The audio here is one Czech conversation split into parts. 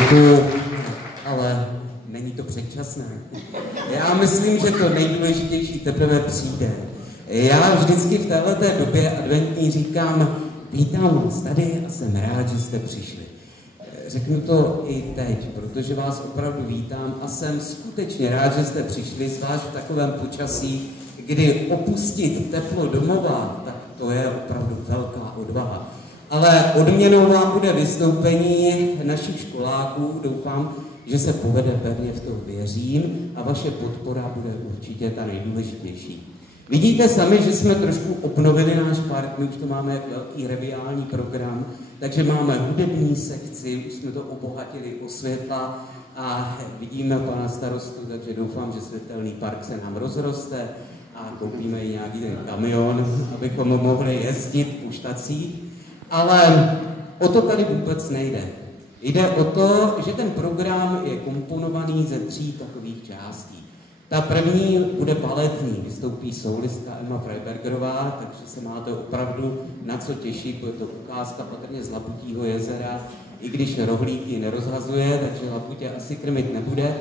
Děkuju, ale není to předčasné. Já myslím, že to nejdůležitější teprve přijde. Já vždycky v této době adventní říkám, vítám vás tady a jsem rád, že jste přišli. Řeknu to i teď, protože vás opravdu vítám a jsem skutečně rád, že jste přišli, zvlášť v takovém počasí, kdy opustit teplo domova, tak to je opravdu velká odvaha. Ale odměnou vám bude vystoupení našich školáků. Doufám, že se povede, pevně v to věřím a vaše podpora bude určitě ta nejdůležitější. Vidíte sami, že jsme trošku obnovili náš park, my už to máme velký reviální program, takže máme hudební sekci, už jsme to obohatili o světla a vidíme pana starostu, takže doufám, že světelný park se nám rozroste a koupíme i nějaký ten kamion, abychom mohli jezdit po štacích. Ale o to tady vůbec nejde. Jde o to, že ten program je komponovaný ze 3 takových částí. Ta první bude baletní, vystoupí soulistka Emma Freibergerová, takže se máte opravdu na co těšit, bude to ukázka patrně z Laputího jezera, i když rohlíky nerozhazuje, takže Laputě asi krmit nebude.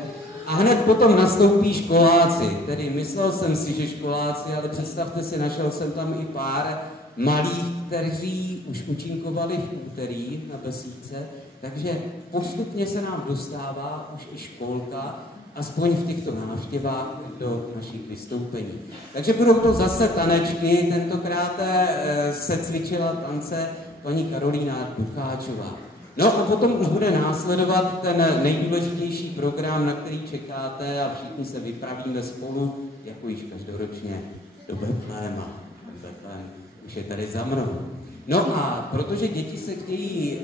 A hned potom nastoupí školáci, tedy myslel jsem si, že školáci, ale představte si, našel jsem tam i pár malých, kteří už účinkovali v úterý na besídce, takže postupně se nám dostává už i školka, aspoň v těchto návštěvách do našich vystoupení. Takže budou to zase tanečky, tentokrát se cvičila tance paní Karolína Ducháčová. No a potom už bude následovat ten nejdůležitější program, na který čekáte a všichni se vypravíme spolu, jako již každoročně, do Betléma. Betlém už je tady za mnou. No a protože děti se chtějí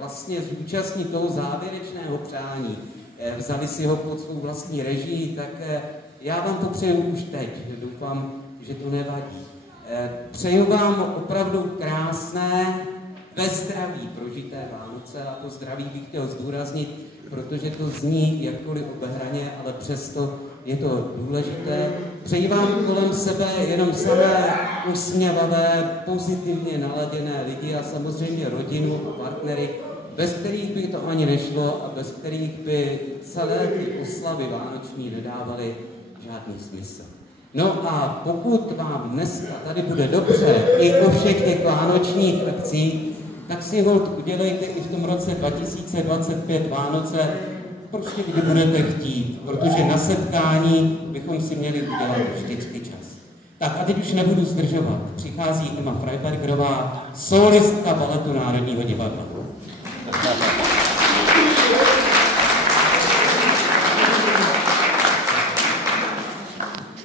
vlastně zúčastnit toho závěrečného přání, vzali si ho pod svou vlastní režii, tak já vám to přeju už teď. Doufám, že to nevadí. Přeju vám opravdu krásné, bez zdraví prožité Vánoce a to zdraví bych chtěl zdůraznit, protože to zní jakkoliv obehraně, ale přesto je to důležité. Přeji vám kolem sebe jenom samé usměvavé, pozitivně naladěné lidi a samozřejmě rodinu a partnery, bez kterých by to ani nešlo a bez kterých by celé ty oslavy vánoční nedávaly žádný smysl. No a pokud vám dneska tady bude dobře i o všech těch vánočních akcích, tak si holt udělejte i v tom roce 2025 Vánoce, prostě kdy budete chtít, protože na setkání bychom si měli udělat vždycky čas. Tak a teď už nebudu zdržovat. Přichází Emma Freibergerová, solistka baletu Národního divadla.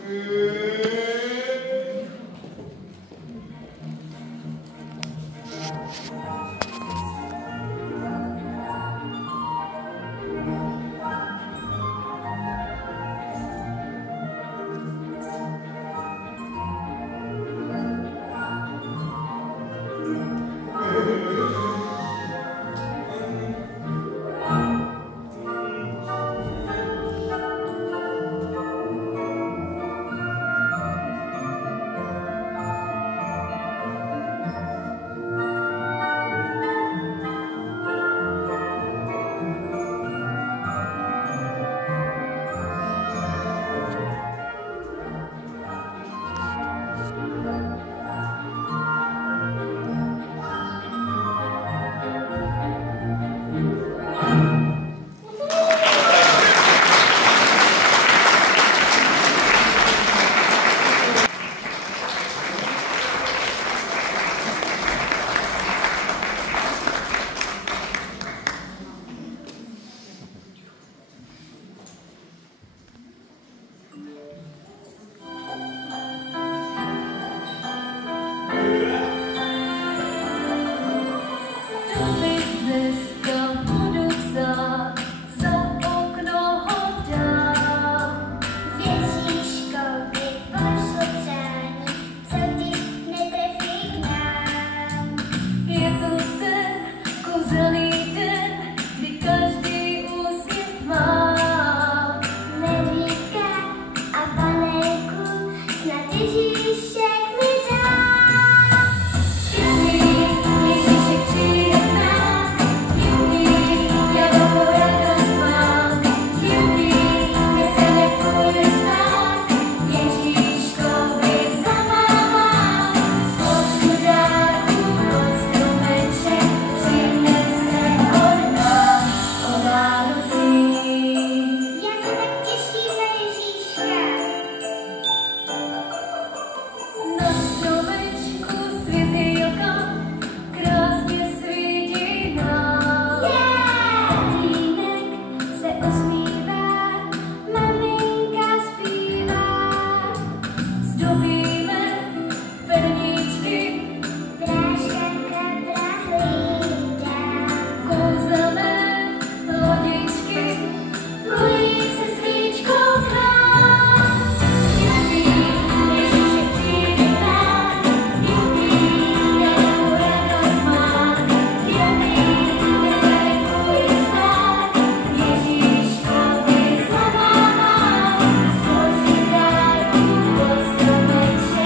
Yeah. Ježíš, aby za náma, spolu si dál, moc to večer.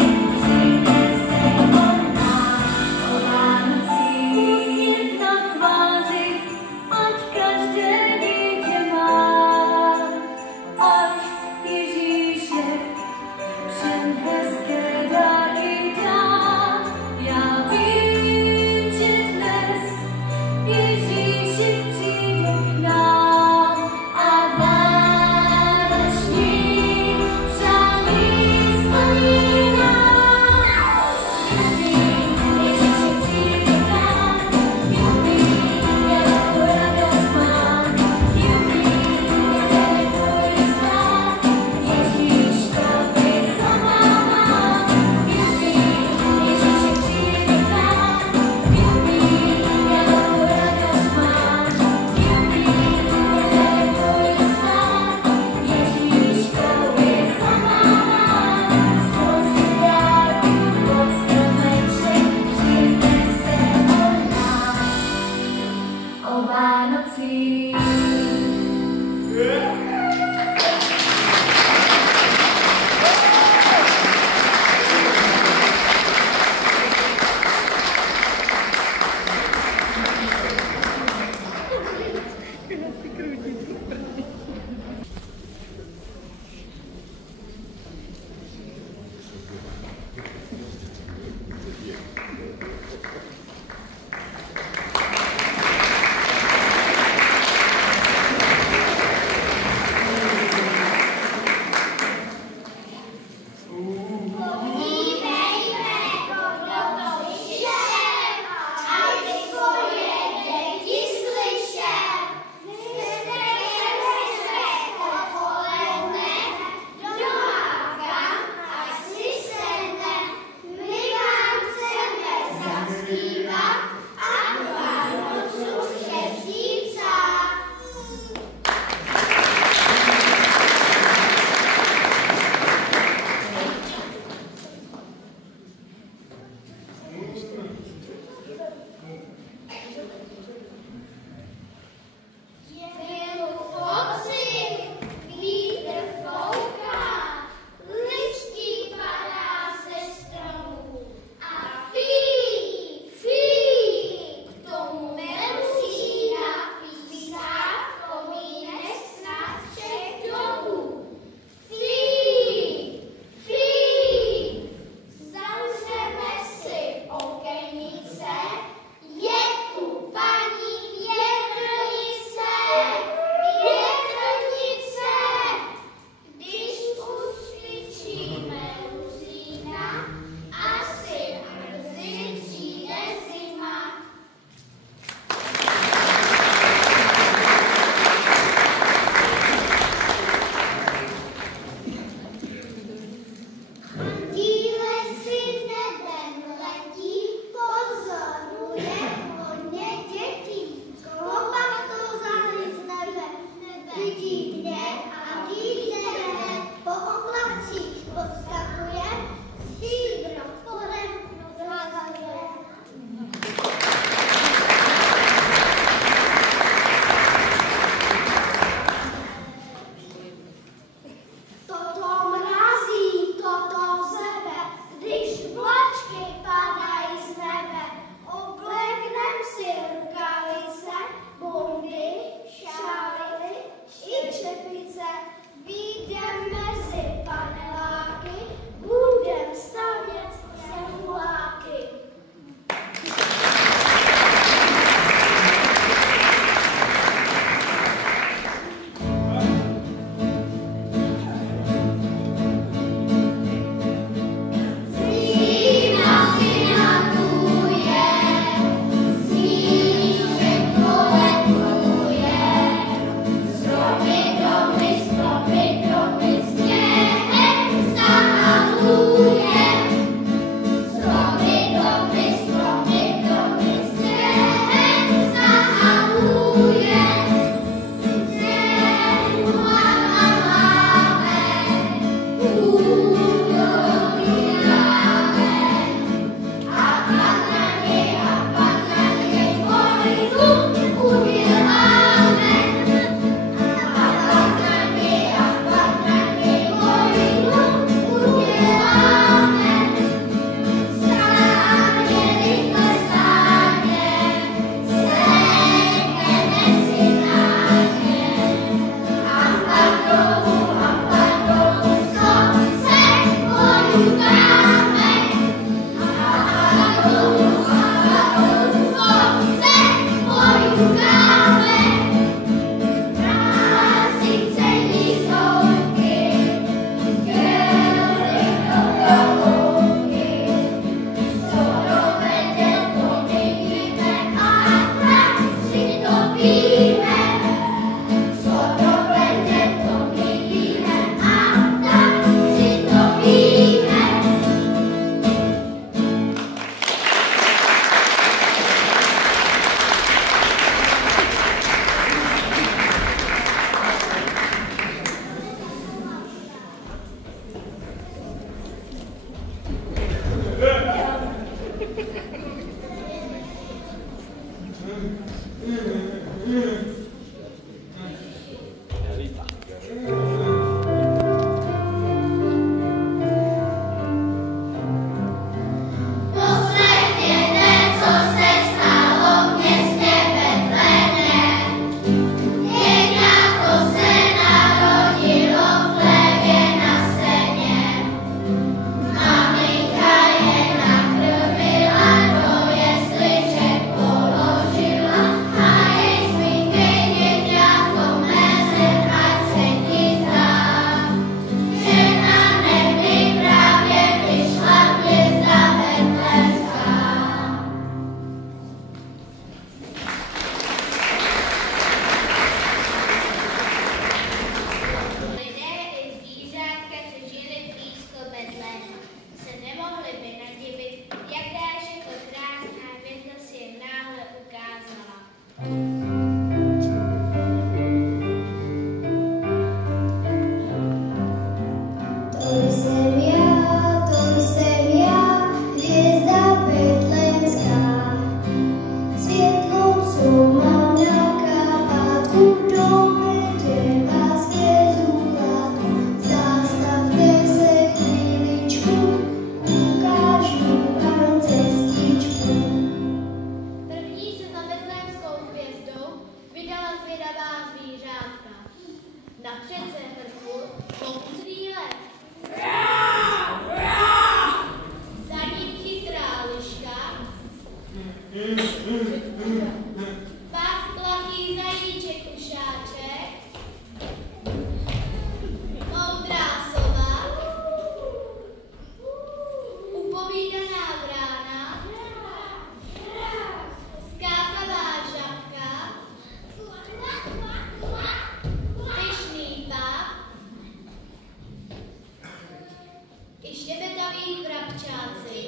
mrčáci.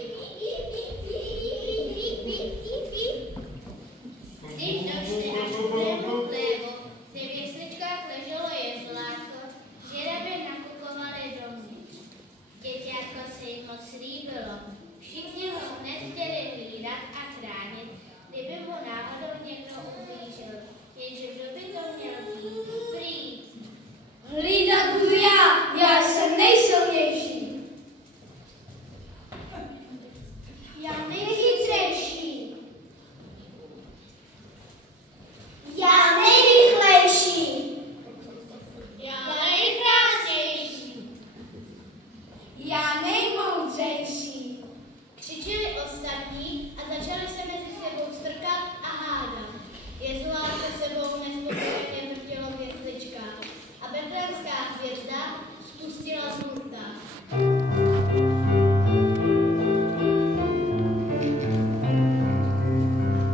Když došli až k tému vlevo, kde v jesličkách leželo jezlátko, žiraby nakukovaly dovnitř. Děťátko se jim moc líbilo. Všichni ho hned chtěli hlídat a chránit, kdyby mu náhodou někdo ublížil. Jenže kdo by to měl být? Prý. Hlídat budu já jsem nejsilnější. Já nejchytřejší. Já nejrychlejší. Já nejkrásnější. Já nejmoudřejší. Křičeli ostatní a začali se mezi sebou strkat a hádat. Jezulátko sebou nespokojeně vrtělo v jesličkách a betlémská hvězda spustila z hurta.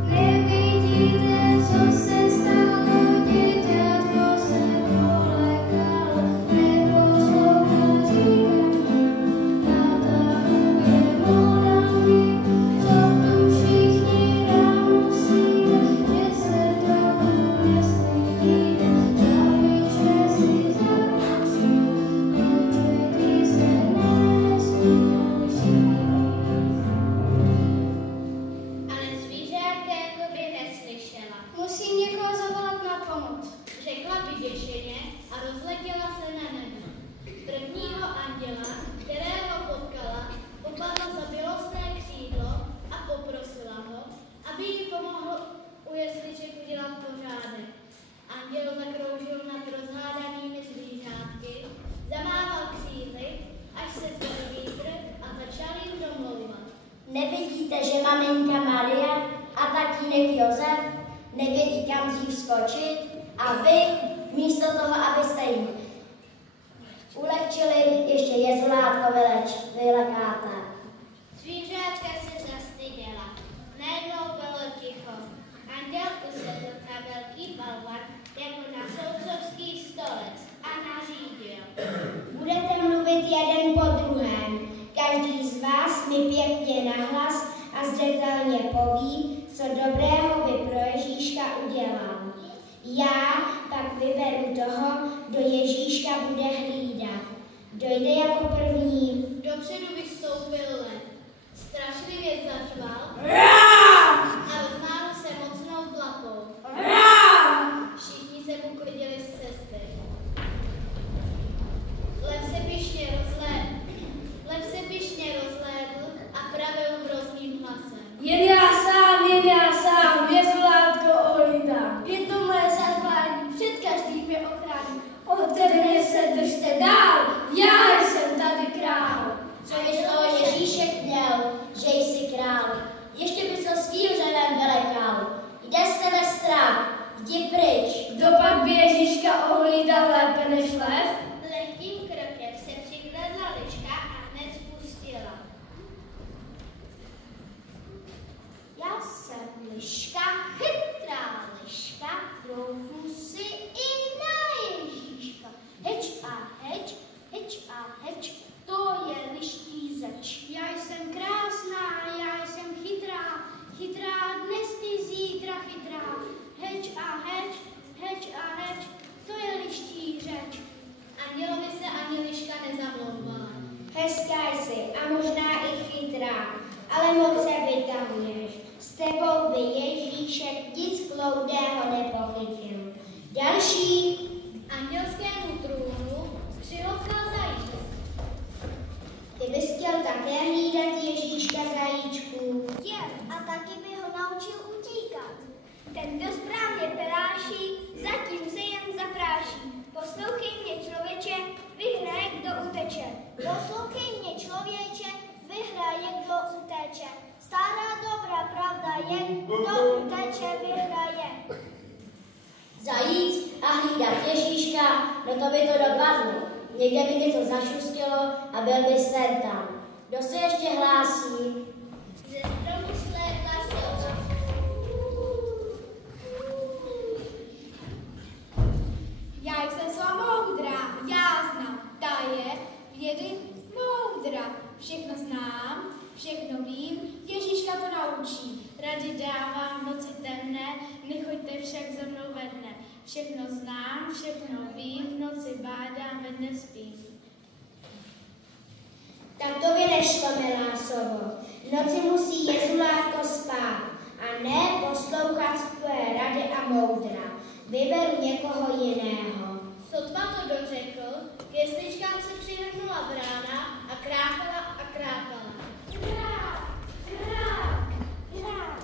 Nevidíte, co se stalo, děťátko se polekalo, neposlouchá říkání, natahuje volanky, co tu všichni ráno musíte, že se toho nestydíte, zapište si zapasí, učujte se nesmíte. Ale zvířátka jako by neslyšela. Musím někoho zavolat na pomoc. Řekla vyděšeně a rozletěla se na nebe. Prvního anděla, kterého potkala, popadla za milostné křídlo a poprosila ho, aby jí pomohl u jesliček udělat pořádek. Anděl zakroužil nad rozhádanými zvířátky, zamával křídly, až se zvedl vítr a začal jim domlouvat. Nevidíte, že maminka Maria a tatínek Josef nevědí, kam dřív skočit a vy, místo toho, abyste jim ulehčili, ještě jezulátko vylekáte. Zvířátka se zastyděla. Najednou bylo ticho. Anděl usedl na velký balvan jako na soudcovský stolec a nařídil. Budete mluvit jeden po druhém. Každý z vás mi pěkně nahlas a zřetelně poví, co dobrého by pro Ježíška udělal. Já pak vyberu toho, kdo Ježíška bude hlídat. Dojde jako první. Dopředu vystoupil lev. Strašlivě zařval a rozmáhl se mocnou tlapou. Všichni se mu klidili z cesty. Lev se pyšně rozhlédl a pravil hrozným hlasem. Jen já sám, jezulátko ohlídám. Je to moje zazvání, před každým je ochrání. Ode mě se držte dál, já jsem tady král. Co by z toho Ježíšek měl, že jsi král? Ještě by se svířenem velekal. Jde se ve strach, jdi pryč. Kdo pak by Ježíška ohlídal lépe než lev? Lehkým krokem se přikladla liška a hned spustila. Já jsem liška, chytrá liška, troufnu si i na Ježíška. Heč a heč, to je liští zeč. Já jsem krásná, já jsem chytrá dnes ty zítra chytrá. Heč a heč, to je liští řeč. Andělovi se ani liška nezamlouvala. Hezká jsi a možná i chytrá, ale moc se vytahuješ. S tebou by Ježíšek nic kloudého nepochytil. Další. Andělskému trůnu přiloukal zajíc. Ty bys chtěl také hlídat Ježíška, zajíčku. A taky by ho naučil utíkat. Ten, kdo správně peláší, zatím se jen zapráší. Poslouchej mě, člověče, vyhraje, kdo uteče. Poslouchej mě, člověče, vyhraje, kdo uteče. Stará dobrá pravda je, kdo uteče, vyhraje. Zajíc a hlídat Ježíška, no to by to dopadlo. Někde by něco zašustilo a byl by sen tam. Kdo se ještě hlásí? Ze stromu slétla sova. Já jsem svá moudrá, já znám, ta je vědy moudra. Všechno všechno znám, všechno vím, Ježíška to naučí. Rady dávám v noci temné, nechoďte však za mnou ve dne. Všechno znám, všechno vím, v noci bádám, ve dne spím. Tak to by nešlo, milá sovo. V noci musí jezulátko spát a ne poslouchat tvoje rady a moudra. Vyberu někoho jiného. Sotva to dořekl, k jesličkám se přihrnula brána a krákala a krákala. Krák, krák, krák.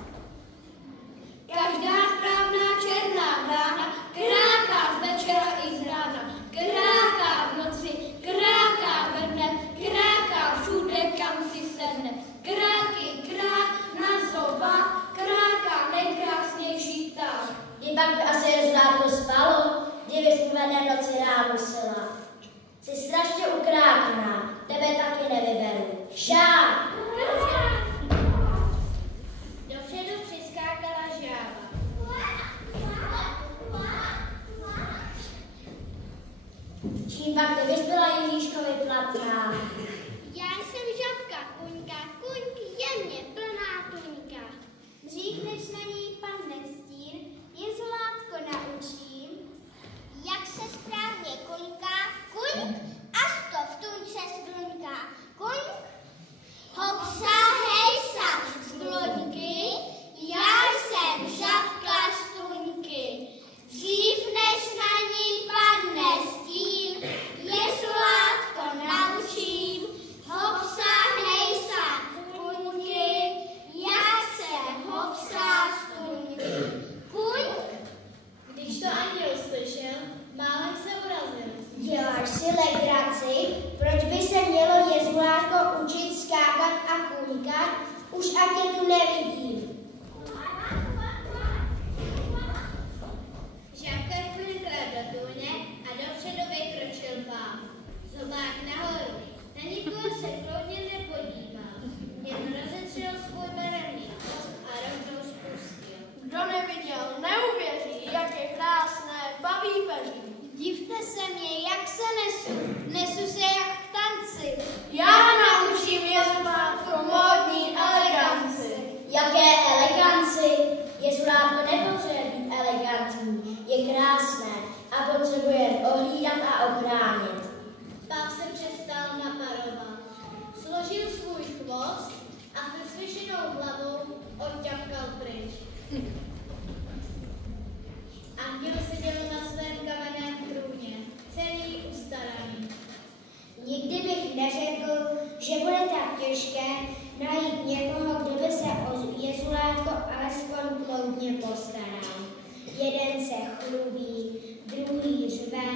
Každá správná černá brána kráká z večera i z rána. Kráká v noci, kráká ve dne, kráká všude, kam si sedne. Kráky, krák na zova, kráká nejkrásnější pták. I pak by asi jezulátko spalo, kdybys mu ve noci ráno sila. Jsi strašně ukrákaná, tebe taky nevyberu. Žáb! Dopředu přiskákala žába. Čím pak ty bys byla Ježíškovi platná? Já jsem žabka, kuňka, kuňk je mě plná tuňka. Dřív než na ní padne stín, jezulátko naučím, jak se správně kuňka, kuňk, až to v tuňce zbluňká. Kuňk, hopsa, hejsa, z bluňky, já jsem žabka z tuňky. Dřív než na ní padne stín, jezulátko naučím, hopsa, hejsa, kuňky, jak se hopsá z tuňky. Kuňk, Když to anděl slyšel, málem se urazil. Děláš si legraci? Proč by se mělo jezulátko učit skákat a kuňkat? Už ať je tu nevidím. Žábka vklikla do tůně a dopředu vykročil pán. Zobák nahoru. Na nikoho se klodně nepodíval. Jen rozetřel svůj barevný chvost a rovnou spustil. Kdo neviděl, neuvěří, jak je krásné, baví peří. divte se mě, jak se nesu se jak v tanci. Já naučím jezulátko módní eleganci. Jaké eleganci? Jezulátko nepotřebuje být elegantní, je krásné a potřebuje jen ohlídat a ochránit. Pak se přestal naparovat. Složil svůj chvost a se zvyšenou hlavou odťapkal pryč. Anděl seděl na svém kamenném trůně, celý ustaraný. Nikdy bych neřekl, že bude tak těžké najít někoho, kdo by se o jezulátko alespoň kloudně postaral. Jeden se chlubí, druhý řve,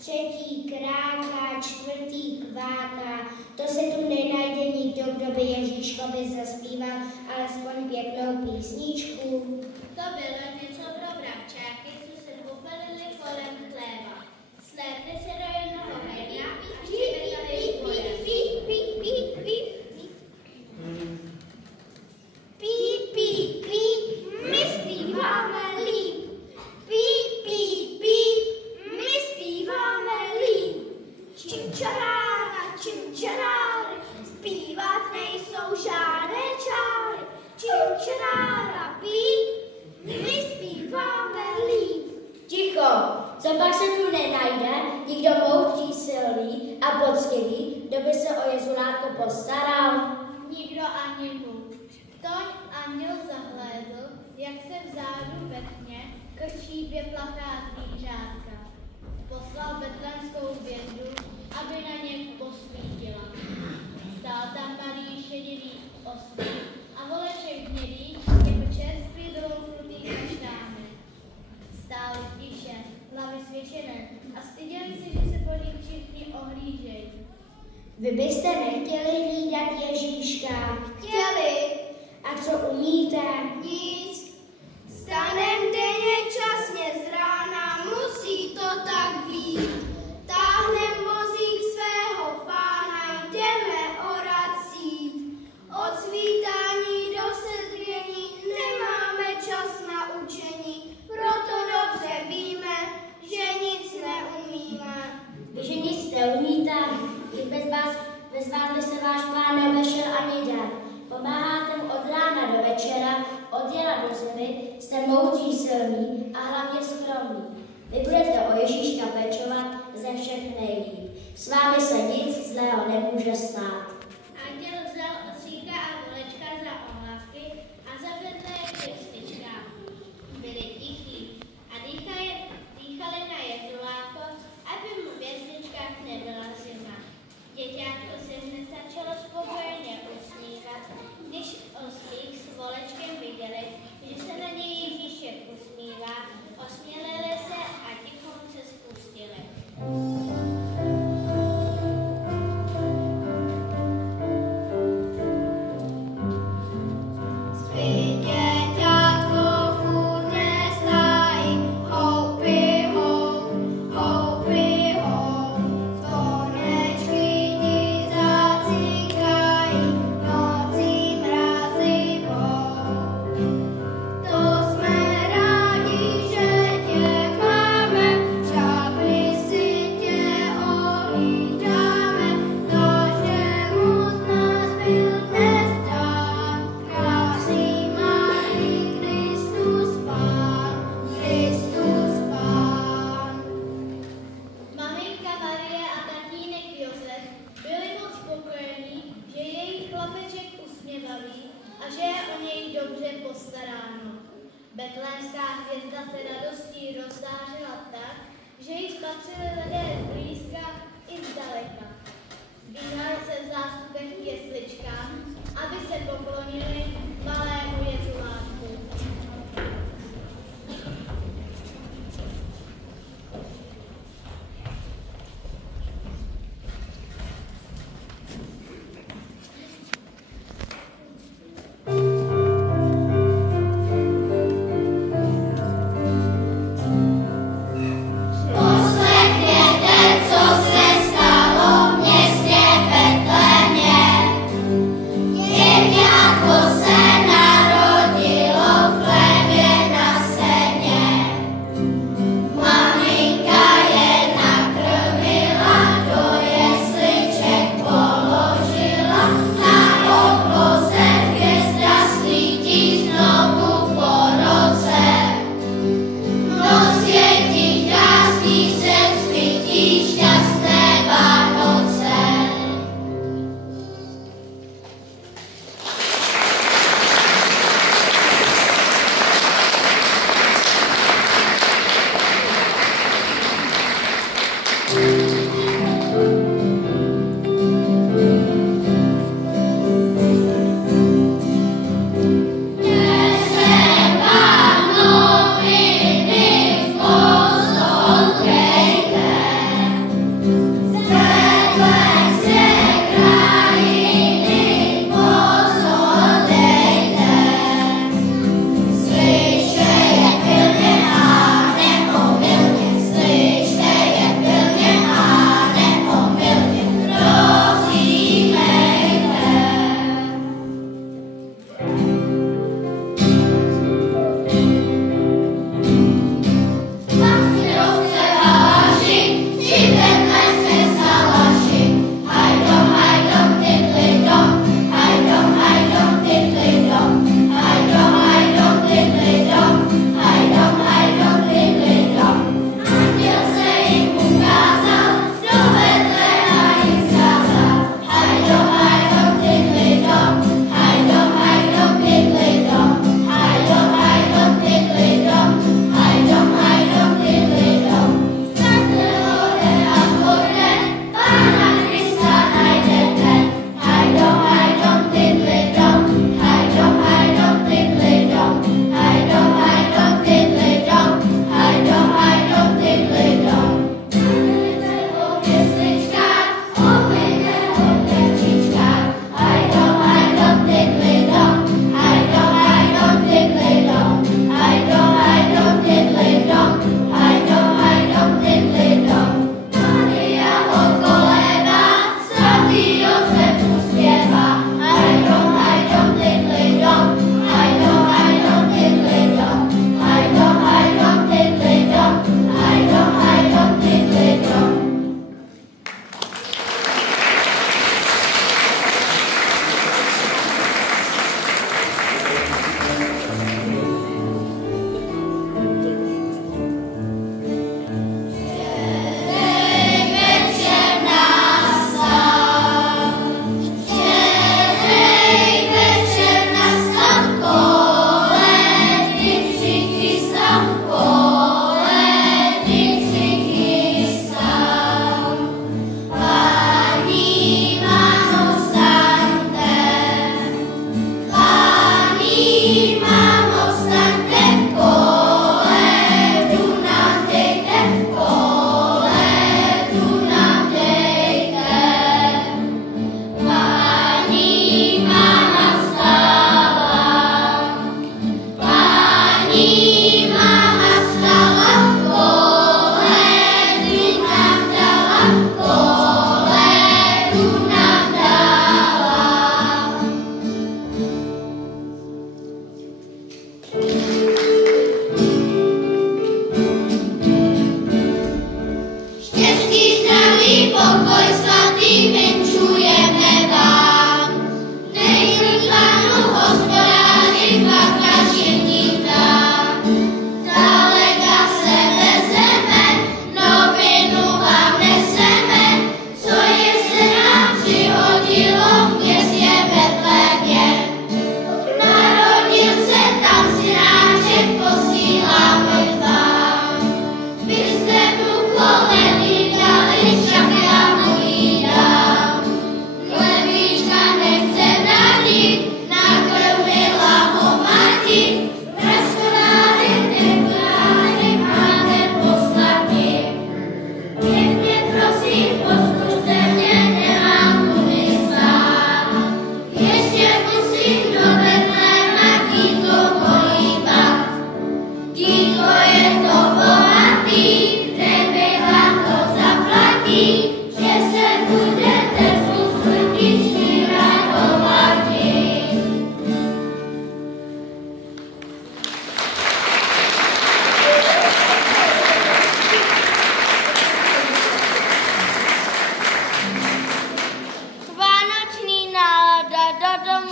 třetí kráká, čtvrtý kváká. To se tu nenajde nikdo, kdo by Ježíškovi zaspíval alespoň pěknou písničku. To bylo něco pro bravčáky, co se popelili kolem chléba. Slépli se do jednoho hejna a štěkali spodem. My zpíváme líp. My zpíváme líp. Čimčarára, zpívat nejsou žádné čáry. Čimčarára, my zpíváme líp. Ticho, co pak se tu nenajde, nikdo moudrý, silný a poctivý, kdo by se o jezulátko postaral? Nikdo ani muž. Toň anděl zahlédl, jak se vzadu ve tmě krčí dvě plachá zvířátka. Poslal betlémskou hvězdu, aby na ně posvítila. Stál tam malý šedivý oslík a voleček hnědý, jako čerstvý dolouklutý kaštánek. Stáli tiše, hlavy svěšené a styděli si, že se po nich všichni ohlížejí. Vy byste nechtěli hlídat Ježíška? Chtěli. A co umíte? Nic. Stanem denně časně z rána, musí to tak být. Táhnem vozík svého pána, jdeme orat sít. Od svítání do sedvění nemáme čas na učení, proto dobře víme, že nic neumíme. Vy, že nic neumíte, bez vás by se váš pán nevešel silný a hlavně skromný. Vy budete o Ježíška pečovat ze všech nejlíp. S vámi se nic zlého nemůže stát. Anděl vzal osíka a volečka za ohlávky a zavedl je k jesličkám. Byli tichí a dýchali na jezulátko, aby mu v jesličkách nebyla zima. Děťátko se hned začalo spokojeně usmívat, když oslík s volečkem viděli, že se na něj Ježíšek usmívá, osmělili se a tichom se spustili. Betlémská hvězda se radostí rozzářila tak, že ji spatřili lidé zblízka i zdaleka. Zdvíhali se v zástupech k jesličkám, aby se poklonili malému jezulátku. Poslechněte, co se stalo v městě Betlémě.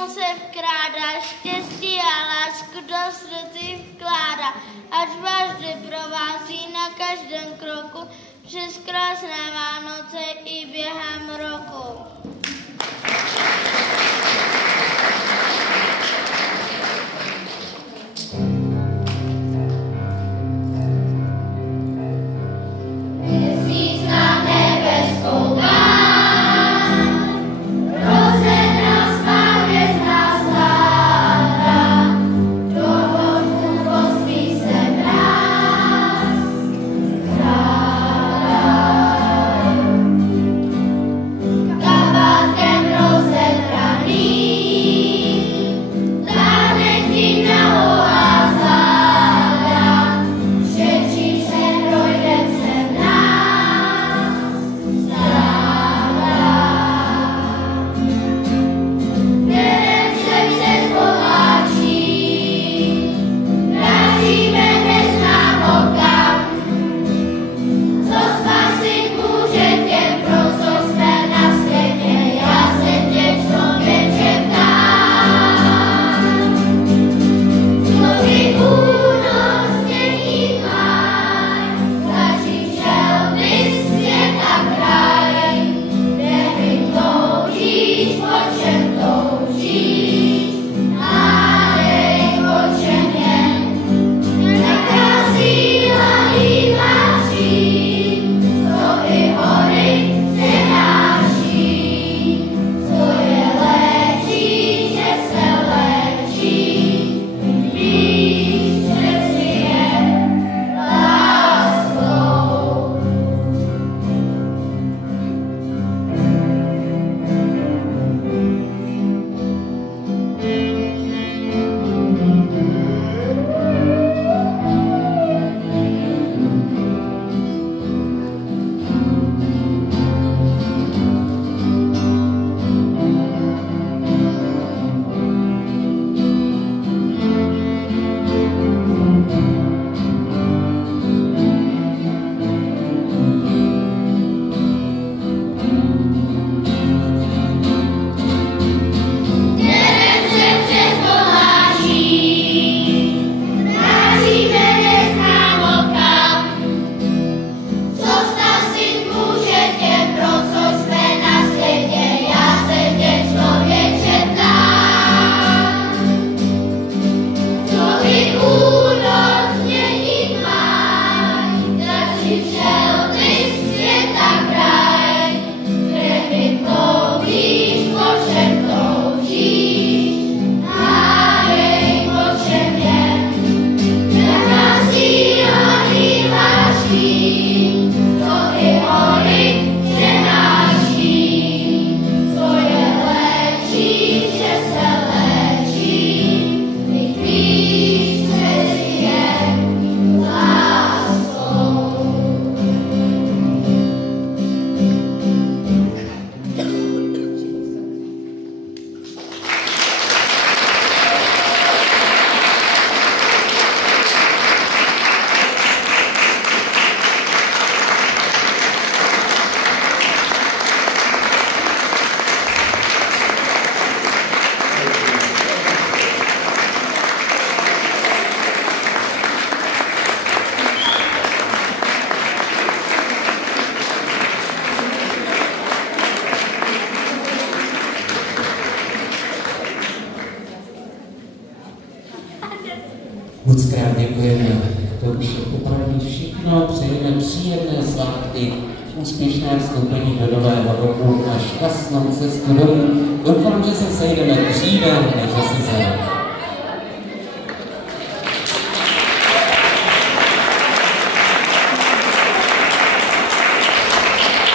se vkrádá, štěstí a lásku do srdcí vkládá, ať vás vždy provází na každém kroku, přes krásné Vánoce i během roku. Moc krát děkujeme. To už je opravdu všechno. Přejeme příjemné svátky, úspěšné vstoupení do nového roku a šťastnou cestu domů. Doufám, že se sejdeme dříve, než se